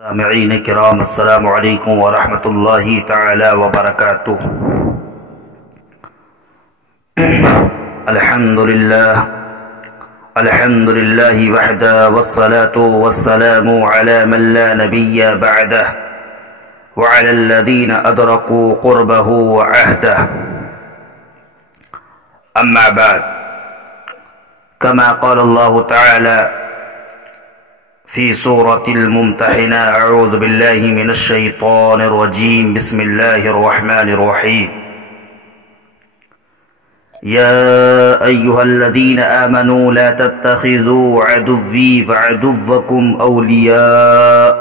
سامعین کرام، السلام علیکم ورحمۃ اللہ تعالی وبرکاتہ۔ الحمد للہ وحدہ والصلاة والسلام علی من لا نبی بعدہ وعلی الذین ادرکوا قربہ وعہدہ، اما بعد، کما قال اللہ تعالی في سورة الممتحنة: أعوذ بالله من الشيطان الرجيم، بسم الله الرحمن الرحيم. يا أيها الذين آمنوا لا تتخذوا عدوي وعدوكم أولياء.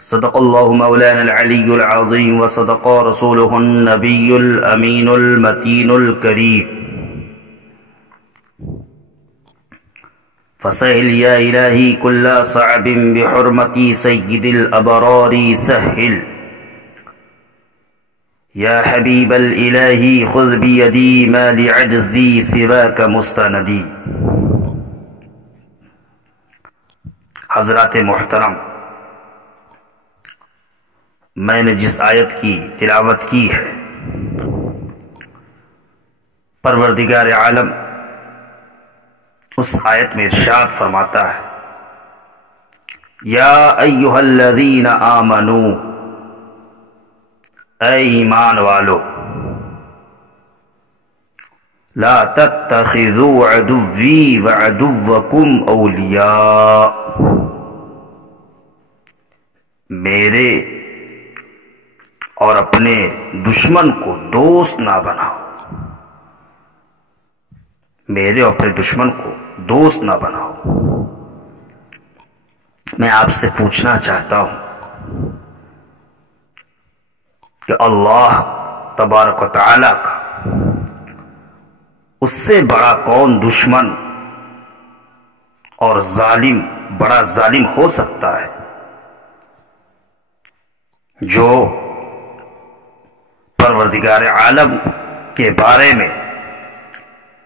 صدق الله مولانا العلي العظيم وصدق رسوله النبي الأمين المتين الكريم. فسهل يا إلهي كل صعب بحرمة سيد الأبرار سهل. يا حبيب الإله خذ بيدي ما لعجزي سواك مستندي. حضرات محترم، میں نے جس آیت کی تلاوت کی ہے، پروردگار عالم اس آیت میں ارشاد فرماتا ہے: یا ایھا الذین آمنو، اے ایمان والو، لا تتخذوا عدوی وعدوکم اولیاء، میرے اور اپنے دشمن کو دوست نہ بناؤ، میرے اور اپنے دشمن کو دوست نہ بناؤ۔ میں آپ سے پوچھنا چاہتا ہوں کہ اللہ تبارک و تعالی کا اس سے بڑا کون دشمن اور ظالم، بڑا ظالم ہو سکتا ہے جو پروردگار عالم کے بارے میں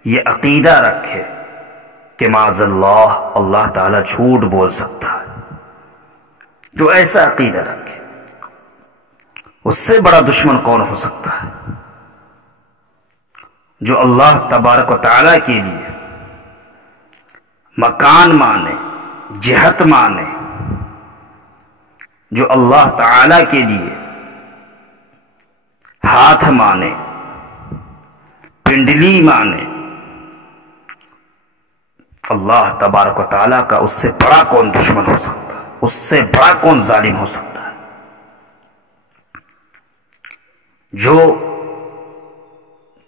یہ عقیدہ رکھے کہ معاذ اللہ، اللہ تعالیٰ جھوٹ بول سکتا ہے؟ جو ایسا عقیدہ رکھے، اس سے بڑا دشمن کون ہو سکتا ہے؟ جو اللہ تبارک و تعالیٰ کے لیے مکان مانے، جہت مانے، جو اللہ تعالیٰ کے لیے ہاتھ مانے، پنڈلی مانے، اللہ تبارک و تعالیٰ کا اس سے بڑا کون دشمن ہو سکتا ہے؟ اس سے بڑا کون ظالم ہو سکتا ہے؟ جو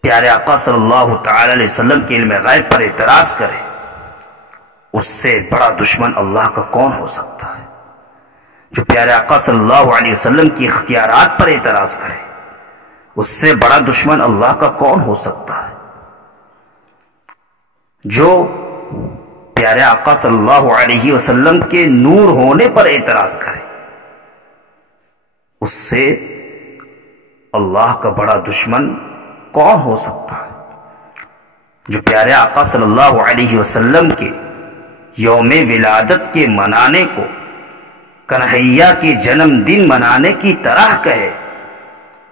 پیارے آقا صلی اللہ تعالی علیہ وسلم کے علم غیب پر اعتراض کرے، اس سے بڑا دشمن اللہ کا کون ہو سکتا ہے؟ جو پیارے آقا صلی اللہ علیہ وسلم کی اختیارات پر اعتراض کرے، اس سے بڑا دشمن اللہ کا کون ہو سکتا ہے؟ جو پیارے آقا صلی اللہ علیہ وسلم کے نور ہونے پر اعتراض کرے، اس سے اللہ کا بڑا دشمن کون ہو سکتا ہے؟ جو پیارے آقا صلی اللہ علیہ وسلم کے یوم ولادت کے منانے کو کنہیا کے جنم دن منانے کی طرح کہے،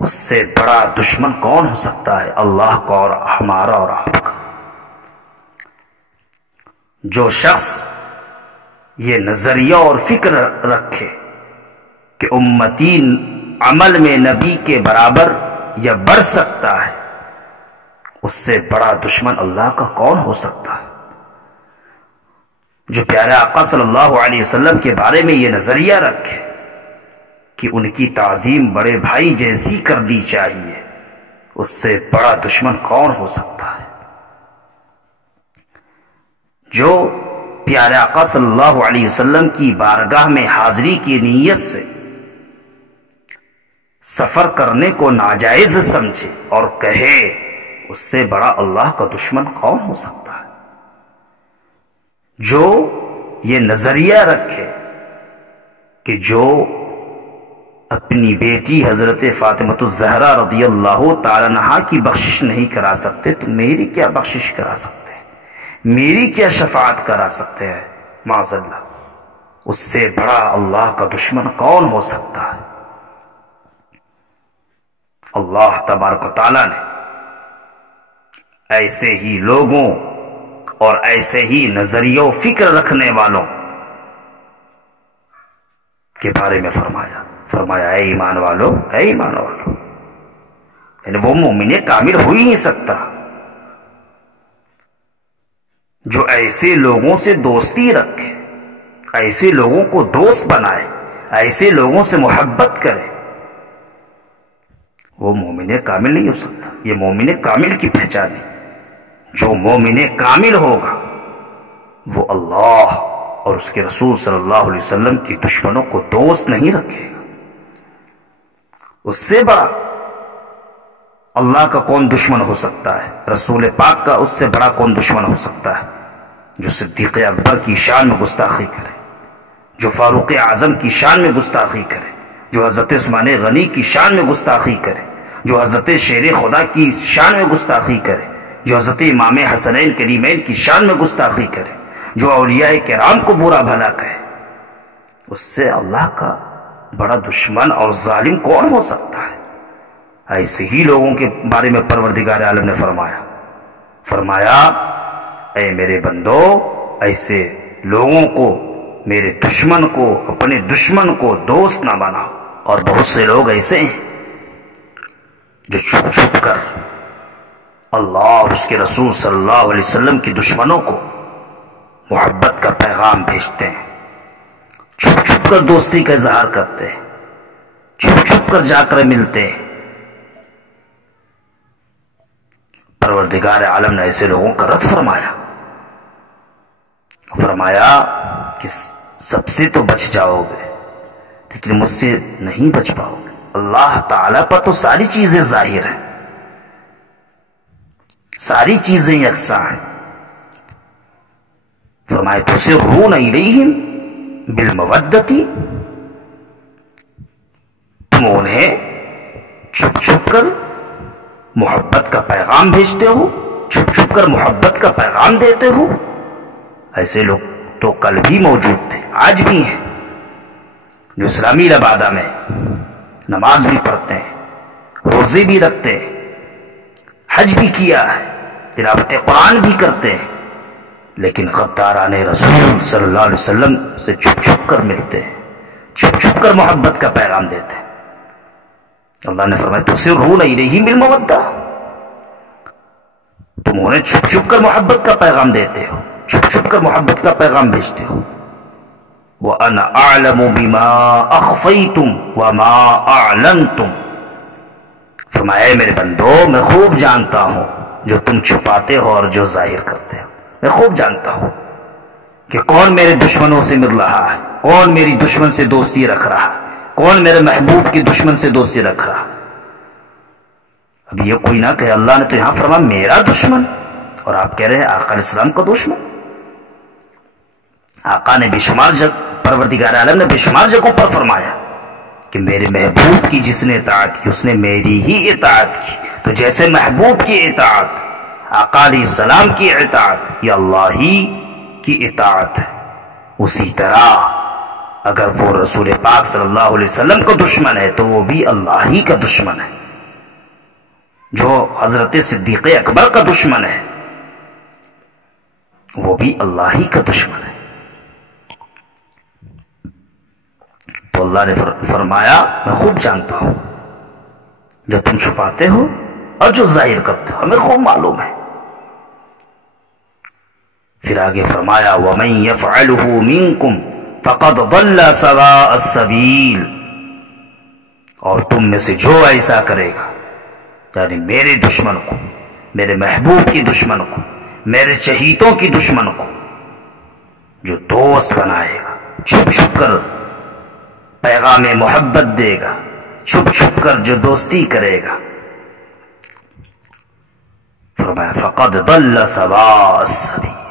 اس سے بڑا دشمن کون ہو سکتا ہے؟ اللہ کا اور ہمارا اور آپ کا۔ جو شخص یہ نظریہ اور فکر رکھے کہ امتی عمل میں نبی کے برابر یا بڑھ سکتا ہے، اس سے بڑا دشمن اللہ کا کون ہو سکتا ہے؟ جو پیارے آقا صلی اللہ علیہ وسلم کے بارے میں یہ نظریہ رکھے کہ ان کی تعظیم بڑے بھائی جیسی کرنی چاہیے، اس سے بڑا دشمن کون ہو سکتا ہے؟ جو پیارے آقا صلی اللہ علیہ وسلم کی بارگاہ میں حاضری کی نیت سے سفر کرنے کو ناجائز سمجھے اور کہے، اس سے بڑا اللہ کا دشمن کون ہو سکتا ہے؟ جو یہ نظریہ رکھے کہ جو اپنی بیٹی حضرت فاطمہ الزہرا رضی اللہ تعالی عنہا کی بخشش نہیں کرا سکتے تو میری کیا بخشش کرا سکتے ہیں؟ میری کیا شفاعت کرا سکتے ہیں؟ معاذ اللہ، اس سے بڑا اللہ کا دشمن کون ہو سکتا ہے؟ اللہ تبارک و تعالیٰ نے ایسے ہی لوگوں اور ایسے ہی نظریہ و فکر رکھنے والوں کے بارے میں فرمایا اے ایمان والو، اے ایمان والو، یعنی وہ مومن کامل ہو ہی نہیں سکتا جو ایسے لوگوں سے دوستی رکھے، ایسے لوگوں کو دوست بنائے، ایسے لوگوں سے محبت کرے، وہ مومن کامل نہیں ہو سکتا۔ یہ مومن کامل کی پہچان ہے۔ جو مومن کامل ہوگا وہ اللہ اور اس کے رسول صلی اللہ علیہ وسلم کی دشمنوں کو دوست نہیں رکھے گا۔ اس سے بڑا اللہ کا کون دشمن ہو سکتا ہے؟ رسول پاک کا اس سے بڑا کون دشمن ہو سکتا ہے؟ جو صدیق اکبر کی شان میں گستاخی کرے، جو فاروق اعظم کی شان میں گستاخی کرے، جو حضرت عثمان غنی کی شان میں گستاخی کرے، جو حضرت شیر خدا کی شان میں گستاخی کرے، جو حضرت امام حسنین کریمین کی شان میں گستاخی کرے، جو اولیاء کرام کو برا بھلا کہے، اس سے اللہ کا بڑا دشمن اور ظالم کون ہو سکتا ہے؟ ایسے ہی لوگوں کے بارے میں پروردگار عالم نے فرمایا اے میرے بندو، ایسے لوگوں کو، میرے دشمن کو، اپنے دشمن کو دوست نہ بناؤ۔ اور بہت سے لوگ ایسے ہیں جو چھپ چھپ کر اللہ اور اس کے رسول صلی اللہ علیہ وسلم کی دشمنوں کو محبت کا پیغام بھیجتے ہیں، چھپ چھپ کر دوستی کا اظہار کرتے ہیں، چھپ چھپ کر جا کر ملتے ہیں۔ پروردگار عالم نے ایسے لوگوں کا رد فرمایا کہ سب سے تو بچ جاؤ گے لیکن مجھ سے نہیں بچ پاؤ گے۔ اللہ تعالیٰ پر تو ساری چیزیں ظاہر ہیں، ساری چیزیں یکساں ہیں۔ فرمایا تسرون الیہم بالمودۃ، تم انہیں چھپ چھپ کر محبت کا پیغام بھیجتے ہو، چھپ چھپ کر محبت کا پیغام دیتے ہو۔ ایسے لوگ تو کل بھی موجود تھے، آج بھی ہیں، جو اسلامی لبادہ میں نماز بھی پڑھتے ہیں، روزے بھی رکھتے ہیں، حج بھی کیا ہے، تلاوت قرآن بھی کرتے ہیں، لیکن غداران رسول صلی اللہ علیہ وسلم سے چھپ چھپ کر ملتے ہیں، چھپ چھپ کر محبت کا پیغام دیتے ہیں۔ اللہ نے فرمایا تسرون الیہم بالمودۃ، تم انہیں چھپ چھپ کر محبت کا پیغام دیتے ہو، چھپ چھپ کر محبت کا پیغام بھیجتے ہو۔ وَأَنَا أَعْلَمُ بِمَا أَخْفَيْتُمْ وَمَا أَعْلَنْتُمْ، فرمایا اے میرے بندو، میں خوب جانتا ہوں جو تم چھپاتے ہو اور جو ظاہر کرتے ہو۔ میں خوب جانتا ہوں کہ کون میرے دشمنوں سے مل رہا ہے، کون میری دشمن سے دوستی رکھ رہا ہے، کون میرے محبوب کی دشمن سے دوستی رکھ رہا ہے۔ اب یہ کوئی نہ کہ اللہ نے تو یہاں فرمایا میرا دشمن، اور آپ کہہ رہے ہیں آقا علیہ السلام کا دشمن۔ آقا نے بے شمار پروردگار عالم نے بے شمار جگہوں پر فرمایا کہ میرے محبوب کی جس نے اطاعت کی اس نے میری ہی اطاعت کی۔ تو جیسے محبوب کی اطاعت، آقا علیہ السلام کی اطاعت یہ اللہ ہی کی اطاعت ہے، اسی طرح اگر وہ رسول پاک صلی اللہ علیہ وسلم کا دشمن ہے تو وہ بھی اللہ ہی کا دشمن ہے۔ جو حضرت صدیق اکبر کا دشمن ہے وہ بھی اللہ ہی کا دشمن ہے۔ تو اللہ نے فرمایا میں خوب جانتا ہوں جو تم چھپاتے ہو اور جو ظاہر کرتے ہو، ہمیں خوب معلوم ہے۔ پھر آگے فرمایا وَمَن يَفْعَلُهُ مِنكُمْ فَقَدْ ضَلَّ سَوَاءَ السَّبِيلِ، اور تم میں سے جو ایسا کرے گا، یعنی میرے دشمن کو، میرے محبوب کی دشمن کو، میرے چہیتوں کی دشمن کو جو دوست بنائے گا، چھپ چھپ کر پیغام محبت دے گا، چھپ چھپ کر جو دوستی کرے گا، فرمایا فقد ضل سواء السبیل،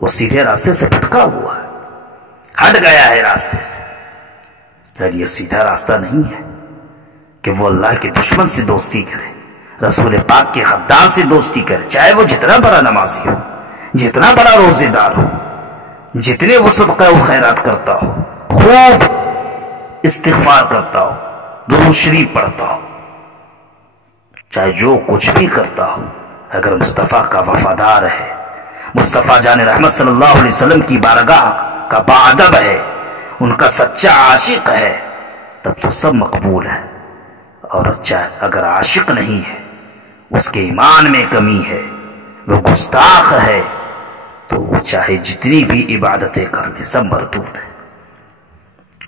وہ سیدھے راستے سے بھٹکا ہوا ہے، ہٹ گیا ہے راستے سے۔ یعنی یہ سیدھا راستہ نہیں ہے کہ وہ اللہ کے دشمن سے دوستی کرے، رسول پاک کے خدام سے دوستی کرے، چاہے وہ جتنا بڑا نمازی ہو، جتنا بڑا روزے دار ہو، جتنے وہ صدقہ و خیرات کرتا ہو، خوب استغفار کرتا ہو، درود شریف پڑھتا ہو، چاہے جو کچھ بھی کرتا ہو، اگر مصطفیٰ کا وفادار ہے، مصطفیٰ جان رحمت صلی اللہ علیہ وسلم کی بارگاہ کا باادب ہے، ان کا سچا عاشق ہے، تب تو سب مقبول ہے۔ اور اگر عاشق نہیں ہے، اس کے ایمان میں کمی ہے، وہ گستاخ ہے، تو وہ چاہے جتنی بھی عبادتیں کر لے سب مردود ہے۔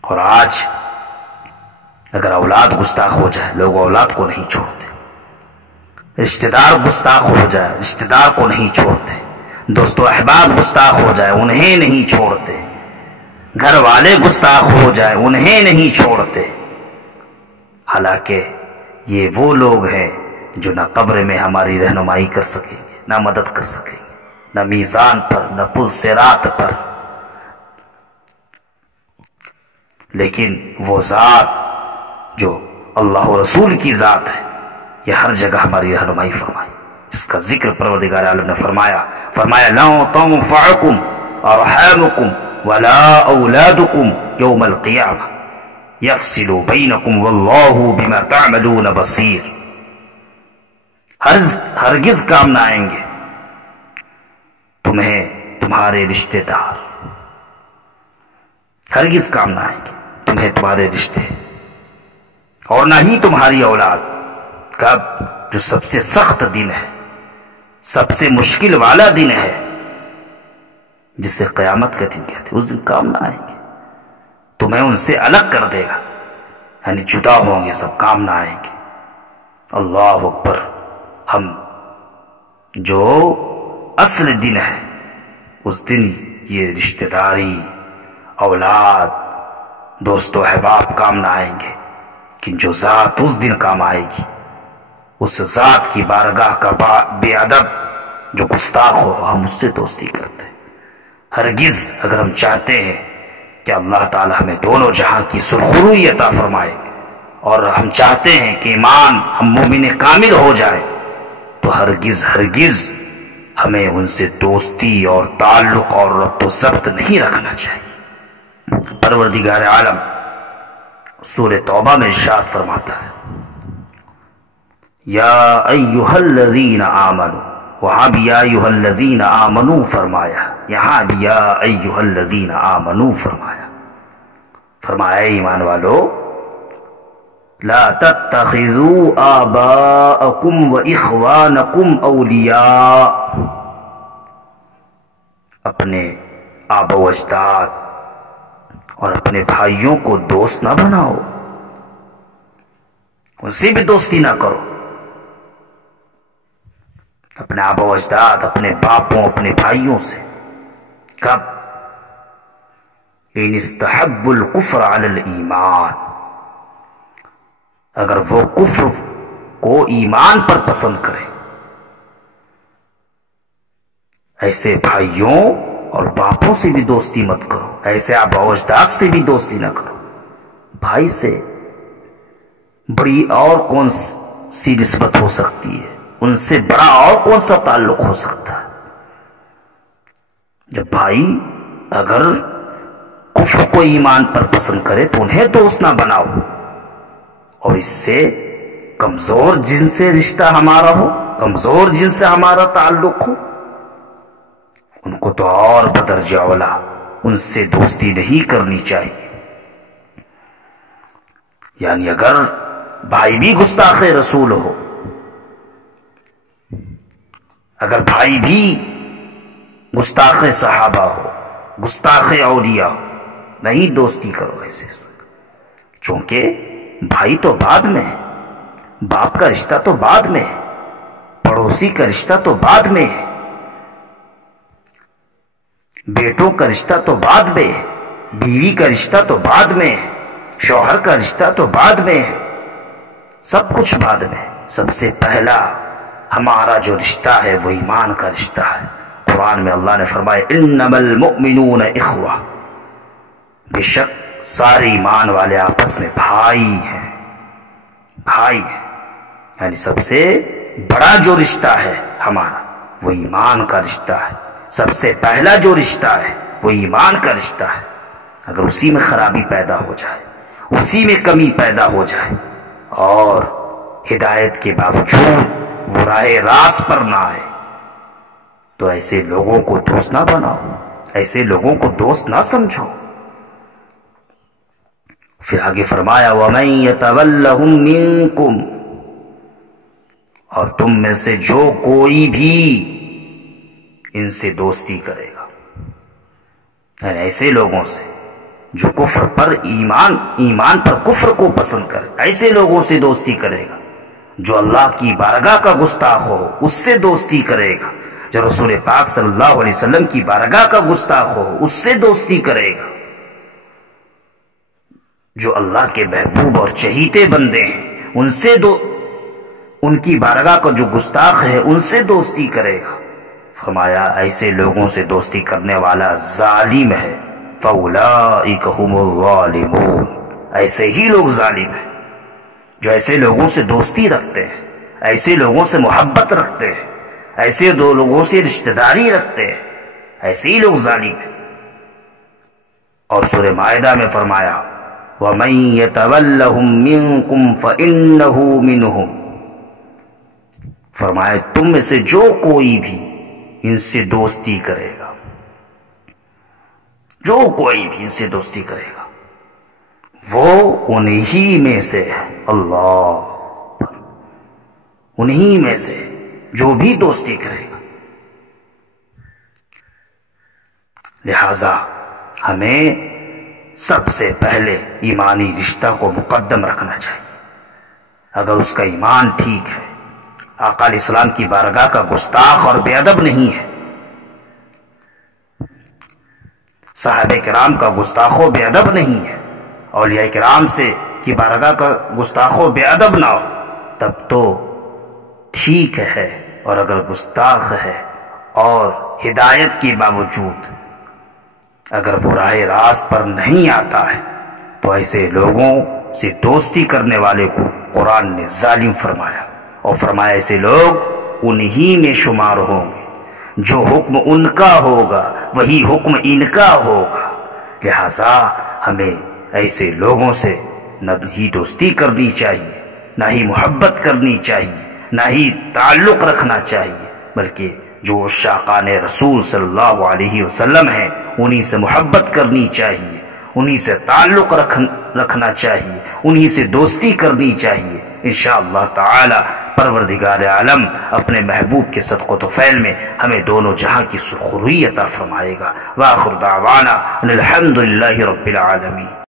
اور آج اگر اولاد گستاخ ہو جائے، لوگ اولاد کو نہیں چھوڑتے، رشتہ دار گستاخ ہو جائے، رشتہ دار کو نہیں چھوڑتے، دوست و احباب گستاخ ہو جائے، انہیں نہیں چھوڑتے، گھر والے گستاخ ہو جائے، انہیں نہیں چھوڑتے۔ حالانکہ یہ وہ لوگ ہیں جو نہ قبر میں ہماری رہنمائی کر سکیں گے، نہ مدد کر سکیں گے، نہ میزان پر، نہ پل صراط پر، لیکن وہ ذات جو اللہ و رسول کی ذات ہے، یہ ہر جگہ ہماری رہنمائی فرمائی، جس کا ذکر پروردگار عالم نے فرمایا لا تنفعکم ارحامکم ولا اولادکم یوم القیامہ یفصل بینکم واللہ بما تعملون بصیر۔ ہرگز کام نہ آئیں گے تمہیں تمہارے رشتہ دار، ہرگز کام نہ آئیں گے تمہیں تمہارے رشتے، اور نہ ہی تمہاری اولاد۔ کب؟ جو سب سے سخت دن ہے، سب سے مشکل والا دن ہے، جسے قیامت کا دن کہتے ہیں، اس دن کام نہ آئیں گے، تمہیں ان سے الگ کر دے گا، یعنی جدا ہوں گے سب، کام نہ آئیں گے۔ اللہ اکبر۔ ہم جو اصل دن ہے، اس دن یہ رشتہ داری، اولاد، دوست و احباب کام نہ آئیں گے، لیکن جو ذات اس دن کام آئے گی، اس ذات کی بارگاہ کا بے ادب جو گستاخ ہو، ہم اس سے دوستی کرتے ہیں۔ ہرگز اگر ہم چاہتے ہیں کہ اللہ تعالی ہمیں دونوں جہاں کی سرخروئی عطا فرمائے، اور ہم چاہتے ہیں کہ ایمان ہم مومن کامل ہو جائے، تو ہرگز ہمیں ان سے دوستی اور تعلق اور ربط و ضبط نہیں رکھنا چاہیے۔ پروردگار عالم سورہ توبہ میں ارشاد فرماتا ہے یا ایہا الذین آمنوا، وہاں بھی یا ایہا الذین آمنوا فرمایا، یہاں بھی یا ایہا الذین آمنوا فرمایا اے ایمان والو لا تتخذوا آباءکم و اخوانکم اولیاء، اپنے آبا و اجداد اور اپنے بھائیوں کو دوست نہ بناؤ، ان سے بھی دوستی نہ کرو، اپنے آبا و اجداد، اپنے باپوں، اپنے بھائیوں سے۔ کب؟ ان استحبوا الکفر علی الایمان، اگر وہ کفر کو ایمان پر پسند کرے۔ ایسے بھائیوں اور باپوں سے بھی دوستی مت کرو، ایسے آبا و اجداد سے بھی دوستی نہ کرو۔ بھائی سے بڑی اور کون سی نسبت ہو سکتی ہے، ان سے بڑا اور کون سا تعلق ہو سکتا ہے؟ جب بھائی اگر کفر کو ایمان پر پسند کرے تو انہیں دوست نہ بناؤ، اور اس سے کمزور جن سے رشتہ ہمارا ہو، کمزور جن سے ہمارا تعلق ہو، ان کو تو اور بدرجہ اولا ان سے دوستی نہیں کرنی چاہیے۔ یعنی اگر بھائی بھی گستاخ رسول ہو، اگر بھائی بھی گستاخ صحابہ ہو، گستاخ اولیاء ہو، نہیں دوستی کرو ایسے، چونکہ بھائی تو بعد میں ہے، باپ کا رشتہ تو بعد میں ہے، پڑوسی کا رشتہ تو بعد میں ہے، بیٹوں کا رشتہ تو بعد میں ہے، بیوی کا رشتہ تو بعد میں ہے، شوہر کا رشتہ تو بعد میں ہے، سب کچھ بعد میں ہے۔ سب سے پہلا ہمارا جو رشتہ ہے وہ ایمان کا رشتہ ہے۔ قرآن میں اللہ نے فرمایا انما المؤمنون اخوہ، بے شک سارے ایمان والے آپس میں بھائی ہیں، بھائی ہیں، یعنی سب سے بڑا جو رشتہ ہے ہمارا وہ ایمان کا رشتہ ہے، سب سے پہلا جو رشتہ ہے وہ ایمان کا رشتہ ہے۔ اگر اسی میں خرابی پیدا ہو جائے، اسی میں کمی پیدا ہو جائے اور ہدایت کے باوجود وہ راہ راست پر نہ آئے، تو ایسے لوگوں کو دوست نہ بناؤ، ایسے لوگوں کو دوست نہ سمجھو۔ پھر آگے فرمایا وَمَن يَتَوَلَّهُم مِّنكُمْ، اور تم میں سے جو کوئی بھی ان سے دوستی کرے گا، یعنی ایسے لوگوں سے جو کفر پر ایمان پر کفر کو پسند کرے، ایسے لوگوں سے دوستی کرے گا۔ جو اللہ کی بارگاہ کا گستاخ ہو اس سے دوستی کرے گا، جو رسول پاک صلی اللہ علیہ وسلم کی بارگاہ کا گستاخ ہو اس سے دوستی کرے گا، جو اللہ کے محبوب اور چہیتے بندے ہیں ان کی بارگاہ کا جو گستاخ ہے ان سے دوستی کرے گا۔ فرمایا ایسے لوگوں سے دوستی کرنے والا ظالم ہے، فَأُولَئِكَ هُمُ الظَّالِمُونَ، ایسے ہی لوگ ظالم ہیں جو ایسے لوگوں سے دوستی رکھتے ہیں، ایسے لوگوں سے محبت رکھتے ہیں، ایسے دو لوگوں سے رشتہ داری رکھتے ہیں، ایسے ہی لوگ ظالم ہیں۔ اور سورہ مائدہ میں فرمایا وَمَن يَتَوَلَّهُم مِّنكُمْ فَإِنَّهُ مِنْهُمْ، فرمایا تم میں سے جو کوئی بھی ان سے دوستی کرے گا، جو کوئی بھی ان سے دوستی کرے گا وہ انہی میں سے ہے۔ اللہ اکبر، انہی میں سے جو بھی دوستی کرے گا۔ لہذا ہمیں سب سے پہلے ایمانی رشتہ کو مقدم رکھنا چاہیے۔ اگر اس کا ایمان ٹھیک ہے، آقا علیہ السلام کی بارگاہ کا گستاخ اور بے ادب نہیں ہے، صحابہ کرام کا گستاخ و بے ادب نہیں ہے، اولیاء کرام سے کی بارگاہ کا گستاخ و بے ادب نہ ہو، تب تو ٹھیک ہے۔ اور اگر گستاخ ہے اور ہدایت کے باوجود اگر وہ راہ راست پر نہیں آتا ہے تو ایسے لوگوں سے دوستی کرنے والے کو قرآن نے ظالم فرمایا، اور فرمایا ایسے لوگ انہی میں شمار ہوں گے، جو حکم ان کا ہوگا وہی حکم ان کا ہوگا۔ لہذا ہمیں ایسے لوگوں سے نہ ہی دوستی کرنی چاہیے، نہ ہی محبت کرنی چاہیے، نہ ہی تعلق رکھنا چاہیے، بلکہ جو عشاقان رسول صلی اللہ علیہ وسلم ہیں انہی سے محبت کرنی چاہیے، انہی سے تعلق رکھنا چاہیے، انہی سے دوستی کرنی چاہیے۔ انشاءاللہ تعالی پروردگار عالم اپنے محبوب کے صدق و طفیل میں ہمیں دونوں جہاں کی سرخروئی عطا فرمائے گا۔ وآخر دعوانا الحمدللہ رب العالمین۔